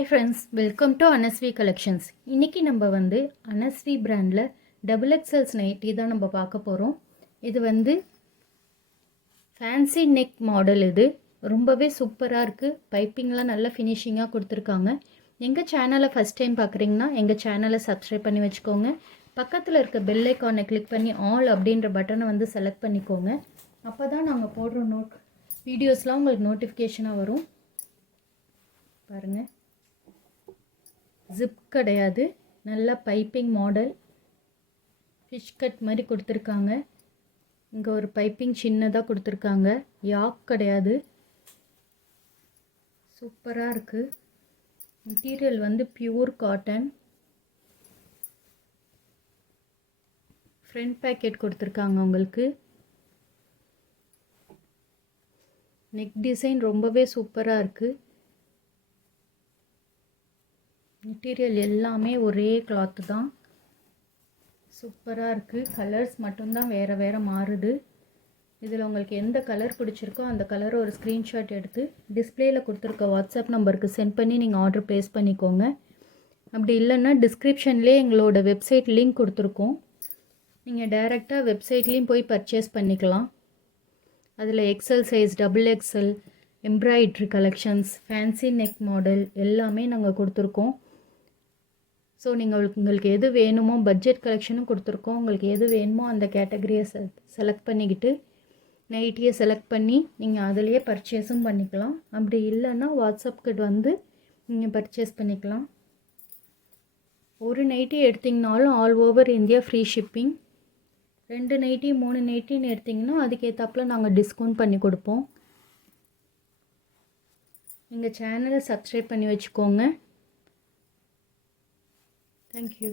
Hi friends, welcome to Anaswi collections. இன்றைக்கி நம்ம வந்து அனஸ்வி பிராண்டில் டபுள் எக்ஸல்ஸ் நைட்டி தான் நம்ம பார்க்க போகிறோம். இது ஃபேன்சி நெக் மாடல். இது ரொம்பவே சூப்பராக இருக்குது. பைப்பிங்லாம் நல்ல ஃபினிஷிங்காக கொடுத்துருக்காங்க. எங்கள் சேனலை ஃபஸ்ட் டைம் பார்க்குறீங்கன்னா எங்கள் சேனலை சப்ஸ்கிரைப் பண்ணி வச்சுக்கோங்க. பக்கத்தில் இருக்க பெல் ஐக்கானை கிளிக் பண்ணி ஆல் அப்படின்ற பட்டனை வந்து செலக்ட் பண்ணிக்கோங்க. அப்போ தான் நாங்கள் போடுற வீடியோஸ்லாம் உங்களுக்கு நோட்டிஃபிகேஷனாக வரும். பாருங்கள், ஜிப் கிடையாது, நல்ல பைப்பிங் மாடல். ஃபிஷ் கட் மாதிரி கொடுத்துருக்காங்க. இங்கே ஒரு பைப்பிங் சின்னதாக கொடுத்துருக்காங்க. யாக் கிடையாது. சூப்பராக இருக்குது. மெட்டீரியல் வந்து பியூர் காட்டன். ஃப்ரண்ட் பேக்கெட் கொடுத்துருக்காங்க உங்களுக்கு. நெக் டிசைன் ரொம்பவே சூப்பராக இருக்குது. மெட்டீரியல் எல்லாமே ஒரே கிளாத்து தான். சூப்பராக இருக்குது. கலர்ஸ் மட்டும்தான் வேறு வேறு மாறுது. இதில் உங்களுக்கு எந்த கலர் பிடிச்சிருக்கோ அந்த கலரை ஒரு ஸ்க்ரீன்ஷாட் எடுத்து டிஸ்பிளேயில் கொடுத்துருக்க வாட்ஸ்அப் நம்பருக்கு சென்ட் பண்ணி நீங்கள் ஆர்டர் ப்ளேஸ் பண்ணிக்கோங்க. அப்படி இல்லைன்னா டிஸ்கிரிப்ஷன்லேயே எங்களோட வெப்சைட் லிங்க் கொடுத்துருக்கோம். நீங்கள் டைரெக்டாக வெப்சைட்லேயும் போய் பர்ச்சேஸ் பண்ணிக்கலாம். அதில் XL size, double XL, embroidery collections, fancy neck model எல்லாமே நாங்கள் கொடுத்துருக்கோம். ஸோ உங்களுக்கு எது வேணுமோ, பட்ஜெட் கலெக்ஷனும் கொடுத்துருக்கோம். உங்களுக்கு எது வேணுமோ அந்த கேட்டகரியை செலக்ட் பண்ணிக்கிட்டு நைட்டியை செலக்ட் பண்ணி நீங்கள் அதிலேயே பர்ச்சேஸும் பண்ணிக்கலாம். அப்படி இல்லைன்னா வாட்ஸ்அப்புக்கு வந்து நீங்கள் பர்ச்சேஸ் பண்ணிக்கலாம். ஒரு நைட்டி எடுத்திங்கனாலும் all over India free shipping. 2 nighty 3 நைட்டின்னு எடுத்திங்கன்னா அதுக்கேற்றாப்புல நாங்கள் டிஸ்கவுண்ட் பண்ணி கொடுப்போம். எங்கள் சேனலை சப்ஸ்கிரைப் பண்ணி வச்சுக்கோங்க. Thank you.